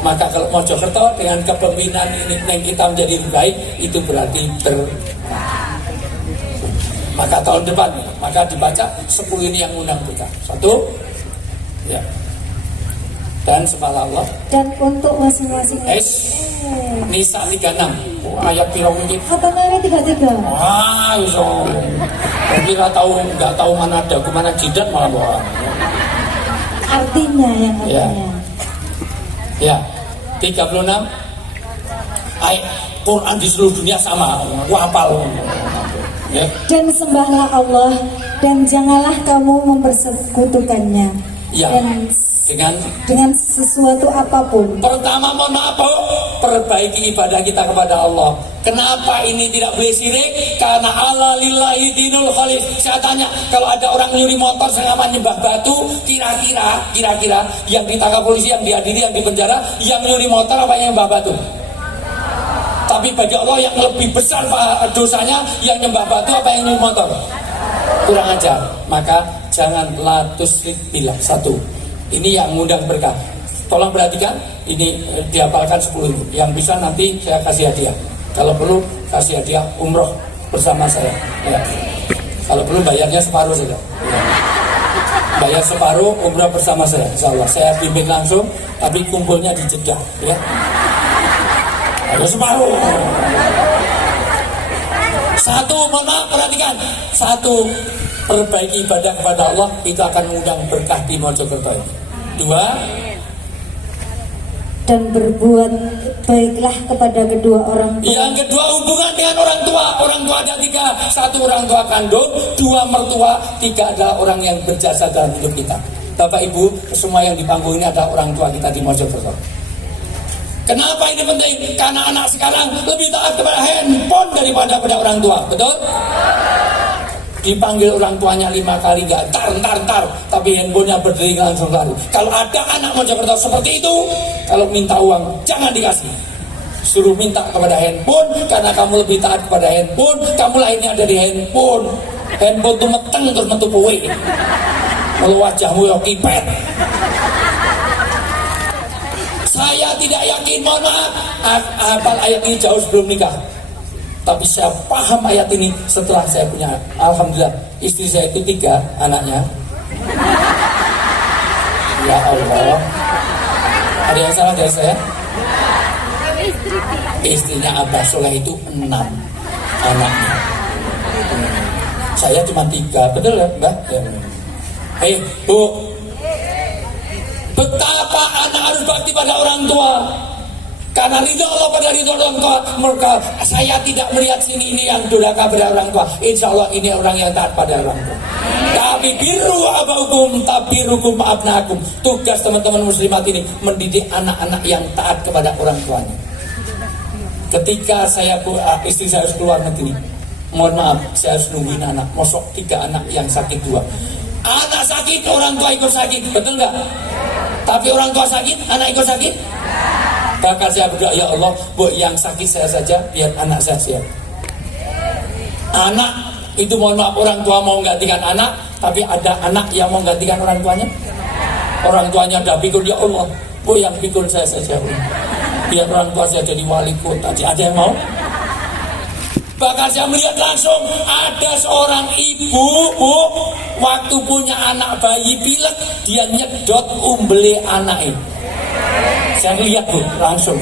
maka kalau Mojokerto dengan kepemimpinan ini yang kita menjadi baik, itu berarti berkah. Maka tahun depan, maka dibaca 10 ini yang undang berkah. 1, ya. Dan sembahlah Allah. Dan untuk masing-masing Nisa 36. Ayat pirang ini. Apa ayat 33? Wah, iso. Kira tahu enggak tahu mana dagu mana jidat malah bawa. Artinya yang artinya. Ya. 36. Ayat Quran di seluruh dunia sama. Wah, hafal. Ya. Dan sembahlah Allah dan janganlah kamu mempersekutukannya. Ya. Dan dengan sesuatu apapun. Pertama, mohon maaf, perbaiki ibadah kita kepada Allah. Kenapa ini tidak boleh syirik? Karena Allah lillahi dinul khalis. Saya tanya, kalau ada orang nyuri motor sengaja nyembah batu, kira-kira yang ditangkap polisi, yang diadili, yang dipenjara, yang nyuri motor apa yang nyembah batu? Tapi bagi Allah yang lebih besar dosanya yang nyembah batu apa yang nyuri motor? Kurang ajar. Maka jangan la tusyrik billah. 1. Ini yang mengundang berkah. Tolong perhatikan, ini dihafalkan 10 ini. Yang bisa nanti saya kasih hadiah. Kalau perlu kasih hadiah umroh bersama saya. Ya. Kalau perlu bayarnya separuh saja. Ya. Bayar separuh umroh bersama saya. Insya Allah saya bimbing langsung, tapi kumpulnya di Jeddah. Ya. Ayo separuh. 1, mohon maaf, perhatikan. 1, perbaiki ibadah kepada Allah, itu akan mengundang berkah di Mojokerto ini. 2, dan berbuat baiklah kepada kedua orang tua. Yang kedua, hubungan dengan orang tua. Orang tua ada 3. 1 orang tua kandung, 2 mertua, 3 adalah orang yang berjasa dalam hidup kita. Bapak Ibu, semua yang di panggung ini adalah orang tua kita di Mojokerto. Kenapa ini penting? Karena anak sekarang lebih taat kepada handphone daripada pada orang tua. Betul? Dipanggil orang tuanya 5 kali nggak tar, tapi handphonenya berdiri langsung lari. Kalau ada anak Mojokerto seperti itu, kalau minta uang jangan dikasih, suruh minta kepada handphone, karena kamu lebih taat kepada handphone. Kamu lahirnya dari handphone. Handphone tuh meteng terus metu kowe. Kalau wajahmu ya kipet. Saya tidak yakin, mohon maaf, hafal ayat ini jauh sebelum nikah. Tapi saya paham ayat ini setelah saya punya, alhamdulillah, istri saya itu 3 anaknya. Ya Allah. Ada yang salah dari saya? Istrinya Abah Soleh itu 6 anaknya. Saya cuma 3, betul ya Mbak? Ya. Bu, betapa anak harus bakti pada orang tua. Karena ridho Allah pada ridho orang tua, maka saya tidak melihat sini ini yang durhaka pada orang tua. Insya Allah ini orang yang taat pada orang tua. Tapi biru abaukum, tabirukum abnakum. Tugas teman-teman muslimat ini mendidik anak-anak yang taat kepada orang tuanya. Ketika istri saya harus keluar negeri, mohon maaf, saya harus nungguin anak. Mosok 3 anak yang sakit 2. Anak sakit, orang tua ikut sakit, betul nggak? Tapi orang tua sakit, anak ikut sakit. Bahkan saya berdoa, ya Allah, buat yang sakit saya saja, biar anak saya sehat. Anak itu mohon maaf, orang tua mau menggantikan anak, tapi ada anak yang mau menggantikan orang tuanya. Orang tuanya udah pikul, ya Allah, buat yang pikul saya saja, biar orang tua saya jadi wali kota. Ada yang mau? Bahkan saya melihat langsung ada seorang ibu, Bu, waktu punya anak bayi pilek, dia nyedot umbele anaknya. Saya lihat Bu, langsung.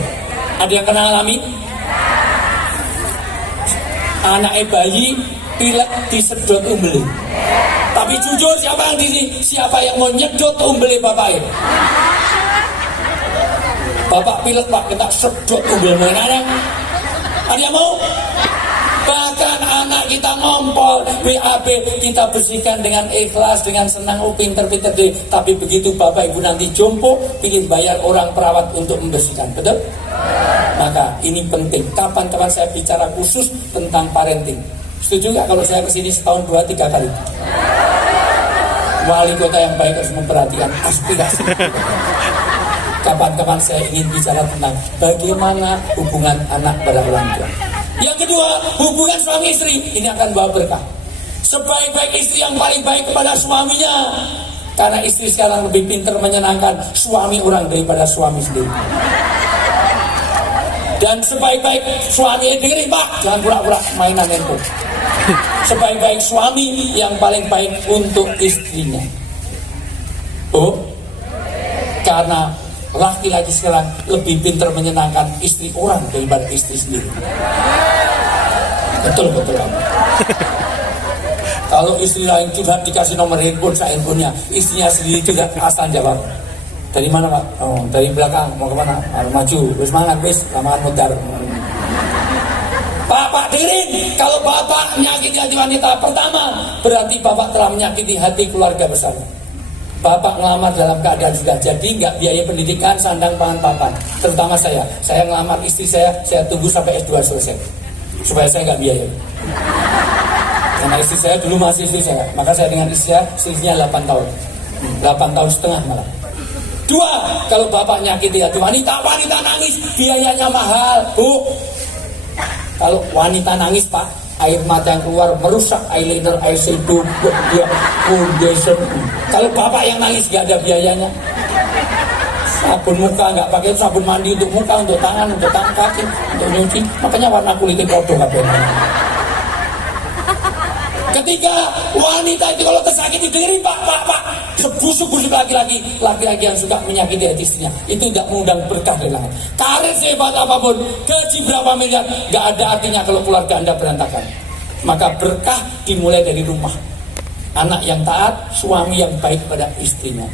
Ada yang pernah alami? Anaknya bayi pilek disedot umbele. Tapi jujur, siapa yang mau nyedot umbele bapaknya? Bapak pilek Pak, kita sedot umbele mana? Ada yang mau? Bahkan anak kita ngompol, BAB kita bersihkan dengan ikhlas, dengan senang, pinter-pinter deh. Tapi begitu Bapak Ibu nanti jompo, ingin bayar orang perawat untuk membersihkan, betul? Maka ini penting. Kapan-kapan saya bicara khusus tentang parenting. Setuju nggak kalau saya kesini setahun 2-3 kali? Wali kota yang baik harus memperhatikan aspirasi. Kapan-kapan saya ingin bicara tentang bagaimana hubungan anak pada orang tua. Yang kedua, hubungan suami istri. Ini akan bawa berkah. Sebaik-baik istri yang paling baik kepada suaminya. Karena istri sekarang lebih pintar menyenangkan suami orang daripada suami sendiri. Dan sebaik-baik suami, dengerin Pak, jangan pura-pura mainan handphone. Sebaik-baik suami yang paling baik untuk istrinya. Oh, karena laki-laki sekarang lebih pintar menyenangkan istri orang daripada istri sendiri. Betul. Kalau istri lain curhat dikasih nomor handphone, saya handphonenya, istrinya sendiri juga asal jawab. Dari mana Pak? Oh, dari belakang. Mau kemana? Maju. Wis mana? Wis lamaran mudar. Pak dengerin. Kalau bapak menyakiti hati wanita, pertama berarti bapak telah menyakiti hati keluarga besar. Bapak ngelamar dalam keadaan sudah jadi, nggak biaya pendidikan, sandang pangan papan. Terutama saya ngelamar istri saya tunggu sampai S2 selesai, supaya saya nggak biaya. Karena istri saya dulu masih istri saya, maka saya dengan istri saya selisihnya 8 tahun, 8 tahun setengah malah. 2, kalau bapak nyakiti hati wanita nangis, biayanya mahal, Bu. Kalau wanita nangis Pak, air mata yang keluar merusak eyeliner, eyeshadow, foundation. Kalau bapak yang nangis gak ada biayanya. Sabun muka nggak pakai, sabun mandi untuk muka, untuk tangan kaki, untuk nyuci. Makanya warna kulitnya bodoh katanya. Ketika wanita itu kalau tersakiti, dengerin Pak, sebusuk-busuk laki-laki yang suka menyakiti hati istrinya, itu tidak mengundang berkah dari langit. Karir sehebat apapun, gaji berapa miliar, gak ada artinya kalau keluarga Anda berantakan. Maka berkah dimulai dari rumah. Anak yang taat, suami yang baik pada istrinya.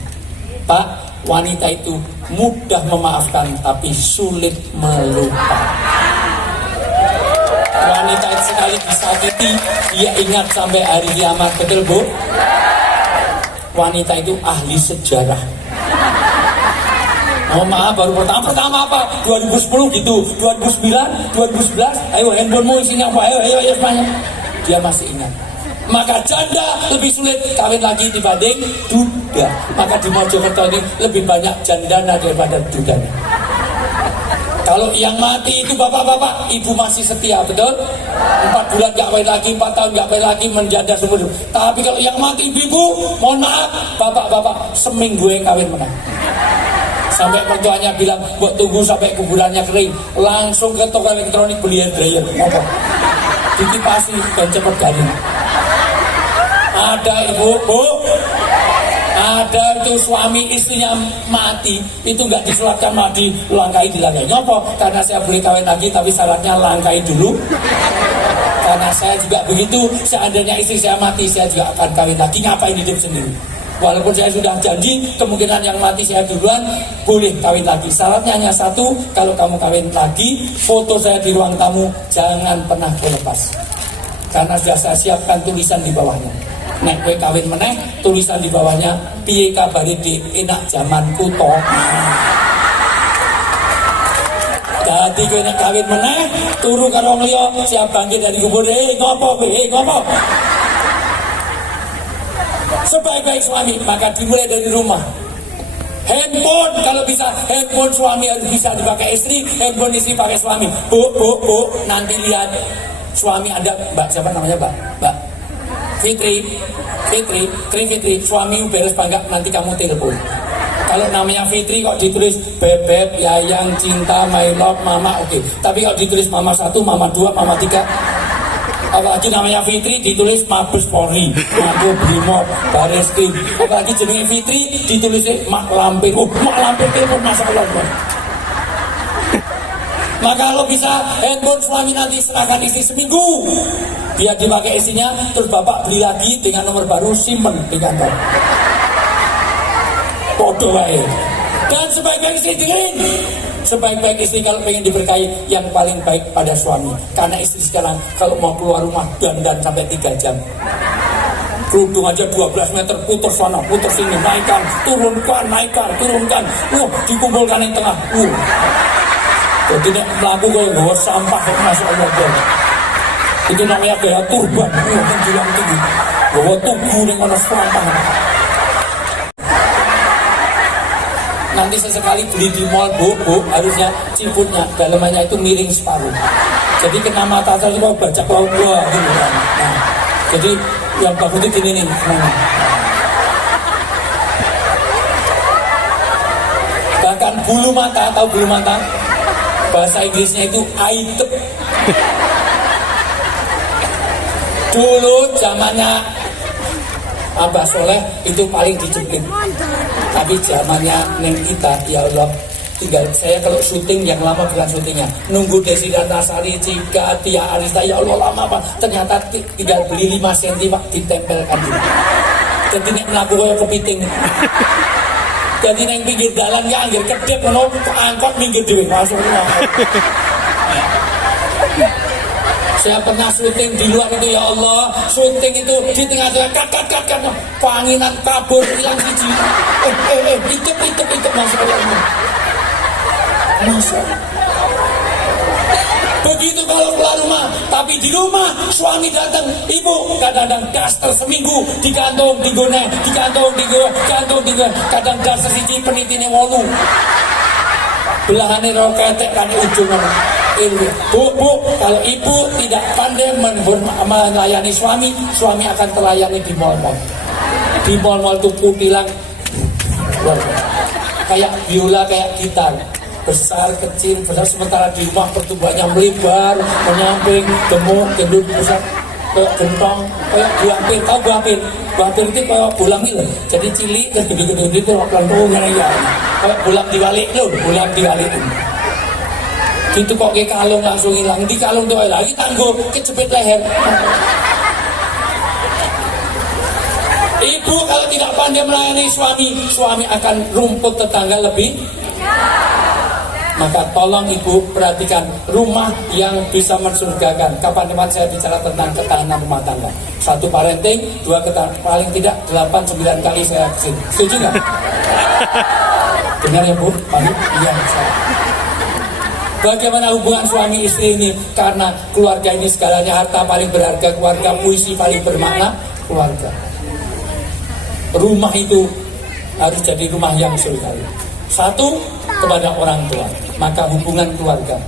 Pak, wanita itu mudah memaafkan tapi sulit melupakan. Wanita itu sekali disakiti, dia ingat sampai hari kiamat. Betul, Bu? Wanita itu ahli sejarah. Oh maaf, baru pertama apa? 2010 gitu, 2009, 2011. Ayo handphonemu isinya apa? Ayo semuanya. Dia masih ingat. Maka janda lebih sulit kawin lagi dibanding duda. Maka di Mojokerto ini lebih banyak jandana daripada dudanya. Kalau yang mati itu bapak-bapak, ibu masih setia, betul? 4 bulan gak kawin lagi, 4 tahun gak kawin lagi, menjanda seumur hidup. Tapi kalau yang mati ibu, mohon maaf, bapak-bapak seminggu kawin menang. Sampai mertuanya bilang, buat tunggu sampai kuburannya kering, langsung ke toko elektronik beli hair dryer, ngomong, dikipasi dan cepet garing. Ada ibu, Bu, ada itu suami istrinya mati, itu nggak diselatkan mati, langkai dilangkai. Ngopo? Karena saya boleh kawin lagi, tapi syaratnya langkai dulu. Karena saya juga begitu, seandainya istri saya mati, saya juga akan kawin lagi. Ngapain hidup sendiri? Walaupun saya sudah janji, kemungkinan yang mati saya duluan, boleh kawin lagi. Syaratnya hanya satu, kalau kamu kawin lagi, foto saya di ruang tamu, jangan pernah dilepas. Karena sudah saya siapkan tulisan di bawahnya. Nek kowe kawin meneh, tulisan di bawahnya, piye kabare Dik, enak zamanku to. Dadi kowe nek kawin meneh, turu karo wong liya, siap bangkit dari kubur, ngopo kowe, ngopo. Sebaik-baik suami, maka dimulai dari rumah. Handphone, kalau bisa handphone suami harus bisa dipakai istri, handphone istri pakai suami. Bu, nanti lihat suami Anda, Mbak, siapa namanya Mbak? Fitri, suami beres bangga, nanti kamu telepon. Kalau namanya Fitri kok ditulis Bebek, Yayang, Cinta, My Love, Mama, oke. Tapi kalau ditulis Mama 1, Mama 2, Mama 3, apalagi namanya Fitri ditulis Mabes Polri, Mako Brimob, Bareskrim. Apalagi jenenge Fitri ditulisnya Mak Lampir. Mak Lampir telepon, Masya Allah. Maka kalau bisa handphone suami nanti serahkan istri seminggu, biar dipakai istrinya, terus bapak beli lagi dengan nomor baru, simpen di kantor. Bodoh wae. Dan sebaik-baik istri dengerin, sebaik-baik istri kalau pengen diberkahi, yang paling baik pada suami. Karena istri sekarang kalau mau keluar rumah dandan sampai 3 jam. Kerudung aja 12 meter, puter sana, puter sini, naikkan, turunkan, dikumpulkan yang tengah. Jadi nek mlaku kok nggawa sampah, Masya Allah. Itu namanya gaya turban, menjulang tinggi. Nggawa tugu ning ana sampah. Nanti sesekali beli di mall, Bu, harusnya ciputnya, dalamannya itu miring separuh. Jadi kena mata saya kalau baca bawah gitu kan. Nah, jadi yang bagus itu gini nih. Bahkan bulu mata, tahu bulu mata? Bahasa Inggrisnya itu aitep. Dulu zamannya Abah Soleh itu paling dijepit. Tapi zamannya Neng kita, ya Allah, tinggal saya kalau syuting yang lama bukan syutingnya, nunggu Desi Ratnasari, Cika, Tia Arista, ya Allah lama Pak. Ternyata tinggal beli 5 cm Pak, ditempelkan dulu. Jadi nek mlaku koyo kepiting. Jadi neng pinggir jalan ya anggere kedep ngono, angkot minggir dhewe langsung. Saya pernah syuting di luar itu, ya Allah, syuting itu di tengah-tengah kat, panginan kabur hilang siji. Itu Masya Allah. Begitu kalau keluar rumah, tapi di rumah suami datang, ibu kadang-kadang daster seminggu digantung, digone, digantung, kadang daster siji penitine 8. Belahane roketek kan ujungnya. Bu, kalau ibu tidak pandai melayani suami akan terlayani di mal-mal. Di mal-mal itu kutilang kayak biola, kayak gitar, besar, kecil, sementara di rumah pertumbuhannya melebar, menyamping, gemuk, gendut, besar, kayak gentong, kayak buah-pir. Tahu buah-pir? Buah-pir itu kayak bulang itu, jadi cilik, terus gede-gede itu pelan-pelan ya. Kayak bulang diwalik itu. Gitu kok ke kalung langsung hilang. Di kalung tuh lagi tangguh kejepit leher. Ibu Bu, kalau tidak pandai melayani suami akan rumput tetangga lebih. Maka tolong ibu perhatikan rumah yang bisa mensurgakan. Kapan-kapan saya bicara tentang ketahanan rumah tangga. 1 parenting, 2 paling tidak 8-9 kali saya kesini. Setuju nggak? Benar ya Bu? Pamit? Iya. Bagaimana hubungan suami istri ini? Karena keluarga ini segalanya, harta paling berharga keluarga, puisi paling bermakna keluarga. Rumah itu harus jadi rumah yang surgawi. 1, kepada orang tua, maka hubungan keluarga.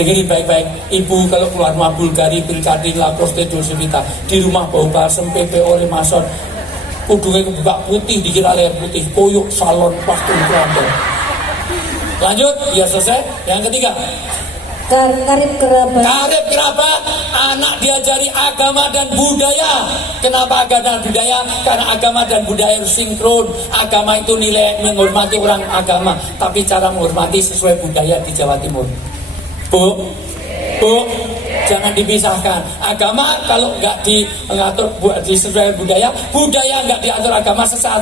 Dengerin baik-baik, ibu kalau keluar rumah Bulgari, Pilkading, Lacoste, Dulcevita, di rumah bau balsem, PPO, Remason, kudungnya kebuka putih, dikira leher putih, koyuk, salon, waktu keluarga. Lanjut, biar selesai. Yang ketiga, karib kerabat. karib kerabat, anak diajari agama dan budaya. Kenapa agama dan budaya? Karena agama dan budaya harus sinkron. Agama itu nilai menghormati orang agama, tapi cara menghormati sesuai budaya di Jawa Timur. Bu, jangan dipisahkan. Agama kalau nggak diatur sesuai budaya, budaya nggak diatur agama sesat.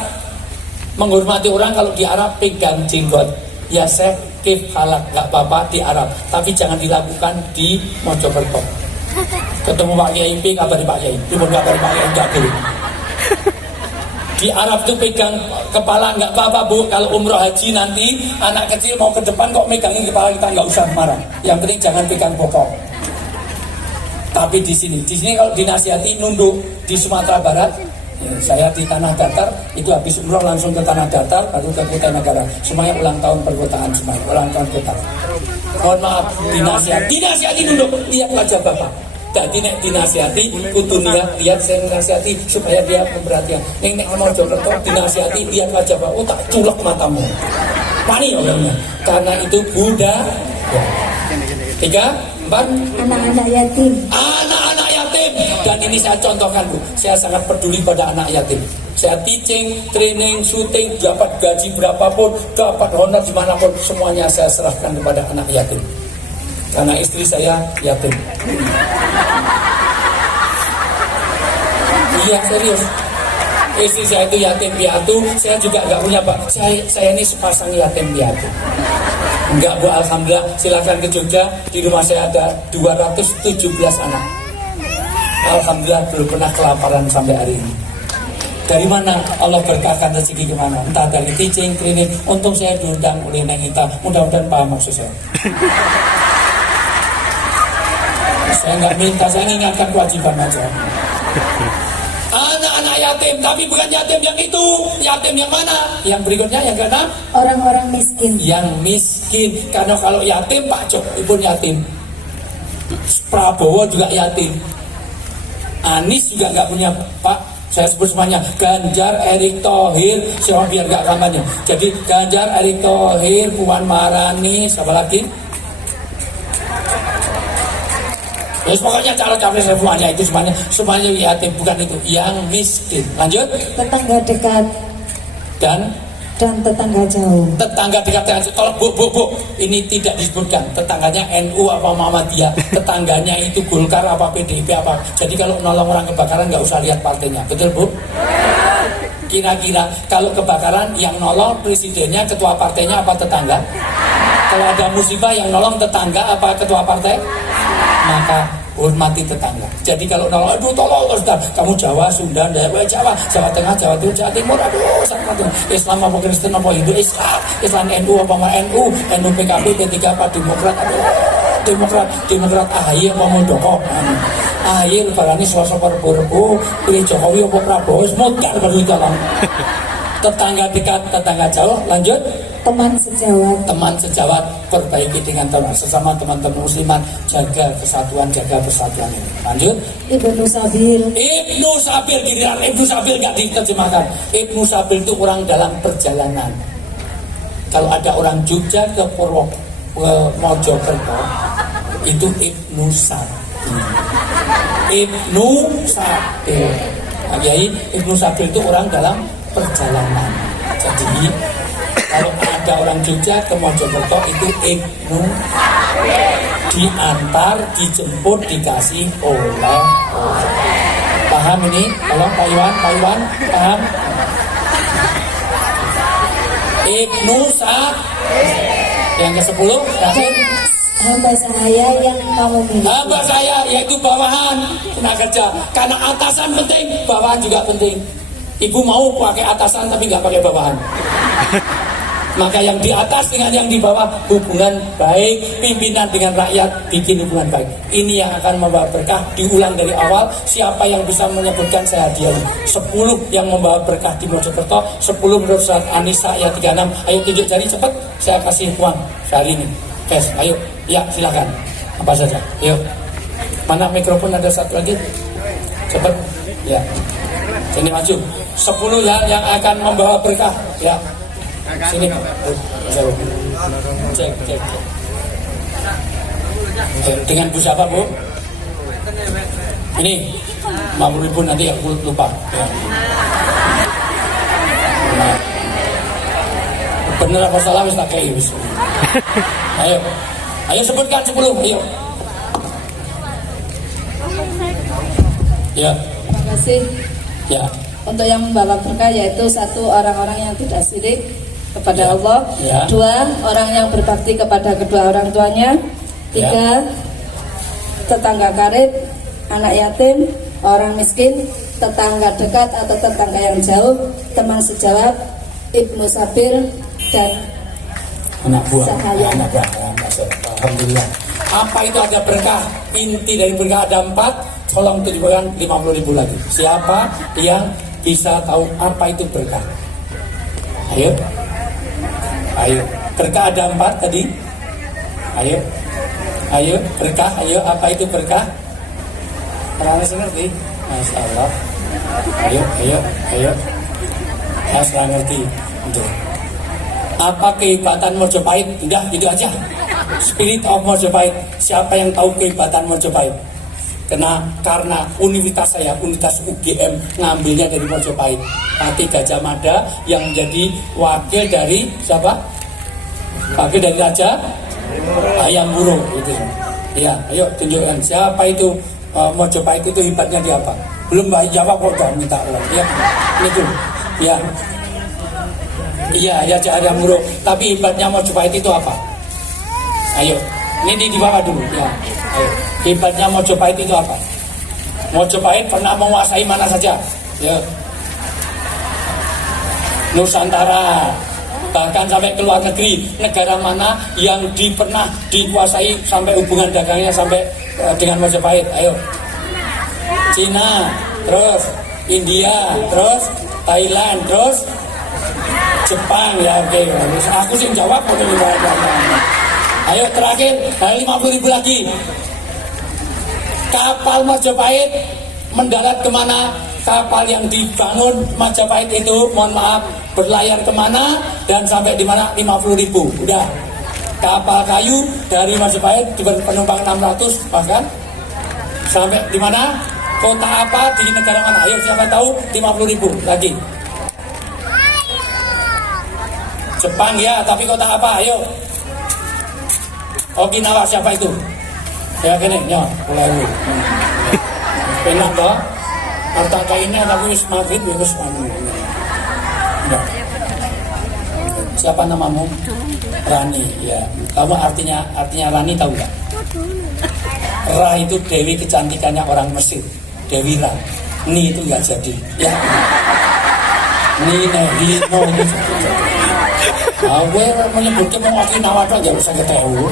Menghormati orang kalau di Arab pegang jenggot, ya saya kif halak, nggak apa-apa di Arab, tapi jangan dilakukan di Mojokerto. Ketemu Pak Kiai, kabari Pak Kiai, cuma kabari Pak Kiai nggak boleh. Di Arab tuh pegang kepala nggak apa-apa Bu. Kalau umroh haji nanti anak kecil mau ke depan kok megangin kepala kita, nggak usah marah. Yang penting jangan pegang pokok. Tapi di sini kalau dinasihati nunduk. Di Sumatera Barat, saya di Tanah Datar itu habis umroh langsung ke Tanah Datar, baru ke Kutanegara. Semuanya ulang tahun perkotaan, semuanya ulang tahun kota. Mohon maaf, dinasihati nunduk, lihat wajah Bapak. Jadi nek dinasihati, kudu lihat saya dinasihati supaya dia memperhatikan. Nek mau Jokerto dinasihati, lihat wajah Bapak, tak culok matamu. Pani orangnya, karena itu budaya. 3, 4, Anak-anak yatim. anak-anak yatim. Dan ini saya contohkan Bu, saya sangat peduli pada anak yatim. Saya teaching, training, syuting, dapat gaji berapapun, dapat honor dimanapun, semuanya saya serahkan kepada anak yatim. Karena istri saya yatim. Iya serius. Istri saya itu yatim piatu, saya juga nggak punya Pak. Saya ini sepasang yatim piatu. Enggak Bu, alhamdulillah. Silakan ke Jogja, di rumah saya ada 217 anak. Alhamdulillah belum pernah kelaparan sampai hari ini. Dari mana Allah berkahkan rezeki kemana? Entah dari teaching, training. Untung saya diundang oleh Neng Ita. Mudah-mudahan paham maksud saya. Saya nggak minta, saya ingatkan kewajiban aja. Anak-anak yatim, tapi bukan yatim yang itu. Yatim yang mana? Yang berikutnya, yang keenam, Orang-orang miskin. yang miskin. Karena kalau yatim, Pak Jok pun yatim, Prabowo juga yatim, Anies juga nggak punya Pak. Saya sebut semuanya Ganjar, Erick Thohir, siapa biar nggak kampanye. Jadi Ganjar, Erick Thohir, Puan Maharani, siapa lagi? Terus pokoknya calon capres semuanya itu semuanya yatim, bukan itu, yang miskin. Lanjut. Tetangga dekat Dan tetangga jauh. tetangga dekat dengan tolong Bu, ini tidak disebutkan tetangganya NU apa Muhammadiyah, tetangganya itu Golkar apa PDIP apa. Jadi kalau nolong orang kebakaran nggak usah lihat partainya, betul Bu? Kira-kira kalau kebakaran yang nolong presidennya, ketua partainya apa tetangga? Kalau ada musibah yang nolong tetangga apa ketua partai? Maka hormati tetangga. Jadi kalau nolong, aduh tolong Ustaz, kamu Jawa, Sunda, Jawa Tengah, Jawa Timur, Jawa Timur, aduh sangat Islam apa Kristen apa Hindu, Islam NU apa NU PKB, P3 apa Demokrat, aduh Demokrat AHY apa Muldoko, AHY lebarani suasana Prabowo, pilih Jokowi apa Prabowo, semudar baru jalan. Tetangga dekat, tetangga jauh. Lanjut. Teman sejawat. Teman sejawat, perbaiki dengan sesama teman-teman musliman, jaga kesatuan, jaga persatuan ini. Lanjut. Ibnu Sabil. Ibnu Sabil, giliran Ibnu Sabil nggak diterjemahkan. Ibnu Sabil itu orang dalam perjalanan. Kalau ada orang Jogja ke Mojokerto, itu Ibnu Sabil. Ibnu Sabil. Kiai, Ibnu Sabil itu orang dalam perjalanan. Jadi kalau ada orang Jogja ke Mojokerto itu Ibnu diantar, dijemput, dikasih oleh. Paham ini? Tolong Pak Iwan, paham? Ibnu yang ke-10 terakhir. Hamba saya yang kamu miliki. Hamba saya yaitu bawahan tenaga kerja. Karena atasan penting, bawahan juga penting. Ibu mau pakai atasan tapi nggak pakai bawahan. Maka yang di atas dengan yang di bawah hubungan baik, pimpinan dengan rakyat bikin hubungan baik. Ini yang akan membawa berkah. Diulang dari awal, siapa yang bisa menyebutkan saya hadiah 10 yang membawa berkah di Mojokerto, 10 menurut surat An-Nisa ayat 36. Ayo tunjuk jari cepat, saya kasih uang sehari ini. Guys, ayo, ya silakan. Apa saja, ayo. Mana mikrofon, ada satu lagi, cepat, ya. Sini maju. 10 ya yang akan membawa berkah, ya. Sini, cek. Dengan Bu siapa, Bu? Ini 50.000 nanti aku lupa. Ya. Nah. Bener apa salah wis tak kei wis. Ayo sebutkan 10, ayo. Ya. Terima kasih. Ya. Untuk yang membawa berkah yaitu 1, orang-orang yang tidak syirik kepada Allah. Ya. 2, orang yang berbakti kepada kedua orang tuanya. 3, tetangga karib, anak yatim, orang miskin, tetangga dekat atau tetangga yang jauh, teman sejawat, ibnu sabir, dan anak buah. Sahaya. Anak buah. Alhamdulillah. Apa itu ada berkah? Inti dari berkah ada 4. Tolong tunjukkan 50.000 lagi. Siapa yang bisa tahu apa itu berkah? Ayo. Berkah ada 4 tadi. Ayo berkah. Ayo, apa itu berkah? Orang ngerti? Masya Allah. Ayo. Saya ngerti. Untuk apa kehebatan Mojopahit? Udah gitu aja. Spirit of Mojopahit. Siapa yang tahu kehebatan Mojopahit? Karena universitas saya, universitas UGM, ngambilnya dari Mojopahit. Pati Gajah Mada yang menjadi wakil dari siapa? Wakil dari Raja Hayam Wuruk gitu. Ya, ayo tunjukkan siapa itu Mojopahit itu hebatnya di apa? Belum jawab kok minta ulang. Ya, itu. Ya. Iya, Raja Hayam Wuruk. Tapi hebatnya Mojopahit itu apa? Ayo, ini di bawah dulu. Ya, ayo. Hebatnya Mojopahit itu apa? Mojopahit pernah menguasai mana saja? Ya. Nusantara, bahkan sampai ke luar negeri. Negara mana yang pernah dikuasai sampai hubungan dagangnya sampai dengan Mojopahit? Ayo. Cina, terus India, terus Thailand, terus Jepang, ya oke. Aku sih jawab untuk ayo terakhir, 50.000 lagi. Kapal Majapahit mendarat kemana? Kapal yang dibangun Majapahit itu, mohon maaf, berlayar kemana dan sampai di mana? 50.000. Udah. Kapal kayu dari Majapahit dengan penumpang 600 bahkan sampai di mana? Kota apa di negara mana? Ayo siapa tahu? 50.000 lagi. Jepang ya, tapi kota apa? Ayo. Okinawa siapa itu? Ya gini, ya, mulai dulu. Penak toh? Harta kainnya tapi wis maghrib wis anu. Ya. Siapa namamu? Rani, ya. Kamu artinya Rani tahu nggak? Ra itu dewi kecantikannya orang Mesir. Dewi Ra. Ni itu nggak jadi. Ya. Ni no itu. Aku menyebutnya mau Okinawa tuh nggak usah ketahui.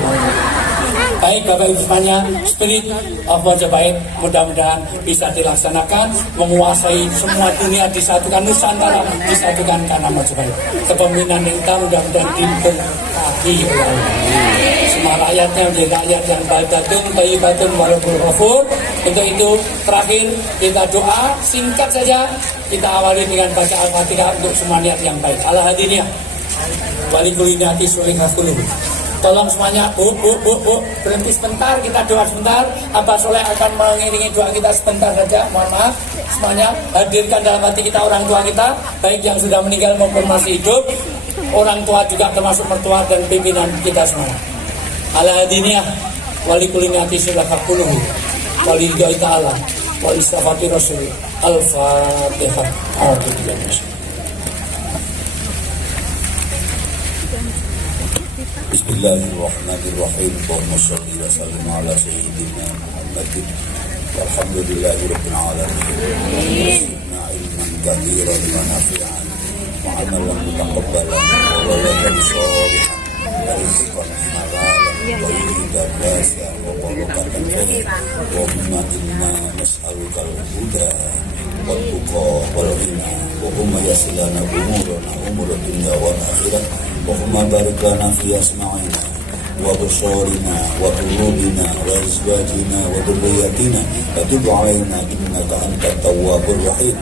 Baik Bapak Ibu semuanya, Spirit of Mojopahit mudah-mudahan bisa dilaksanakan, menguasai semua dunia, disatukan Nusantara, disatukan karena Mojopahit. Kepemimpinan kita mudah-mudahan diberkati oleh Allah. Semua rakyatnya menjadi rakyat yang baldatun, thayyibatun, walaupun ghafur. Untuk itu terakhir kita doa singkat saja, kita awali dengan baca Al-Fatihah untuk semua niat yang baik. Ala hadiniyah walikuliniati sulikakuluh. Tolong semuanya, bu, berhenti sebentar, kita doa sebentar. Abah Soleh akan mengiringi doa kita sebentar saja, mohon maaf. Semuanya hadirkan dalam hati kita orang tua kita, baik yang sudah meninggal maupun masih hidup. Orang tua juga termasuk mertua dan pimpinan kita semua. Ala hadiniyah walikuliniati sulikakuluh. Walidoi ta'ala walisafati rasul. Al-Fatihah. Bismillahirrahmanirrahim. Allahumma sholli wa sallim ala sayyidina Muhammadin walhamdulillahi rabbil alamin. Zidna ilman katsiran wa nafi'an wa amalan mutaqabbalan wa waladan sholihan wa rizqan halalan wa hidan wasi'an wa barakatan fihi. Allahumma inna nas'aluka al-huda wal tuqa wal ghina wa hum yaslana umurana dunya wal akhirah. Allahumma barik lana fi asma'ina wa absarina wa qulubina wa azwajina wa dhurriyyatina wa tub 'alaina innaka antat tawwabur rahim.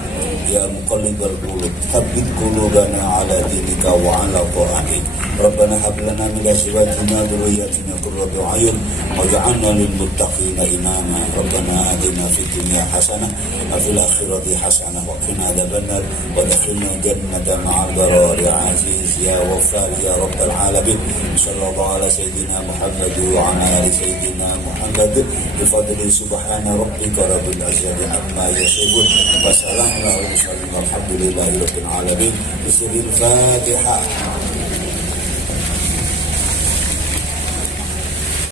Ya muqallibal qulub thabbit qulubana ala dinika wa ala ta'atik. Rabbana hab lana min azwajina wa dhurriyyatina qurrata a'yun waj'alna lil muttaqina imama. Rabbana atina fid dunya hasanah wa fil akhirati hasanah wa qina adzabannar wa adkhilna jannata ma'al abrar. Ya aziz ya waffar ya rabbal alamin. Sallallahu ala sayyidina Muhammad wa ala ali sayyidina Muhammad bi fadli subhana rabbika rabbil izzati amma yasifun wa salamun alal mursalin walhamdulillahi rabbil alamin. Bismillahil Fatihah.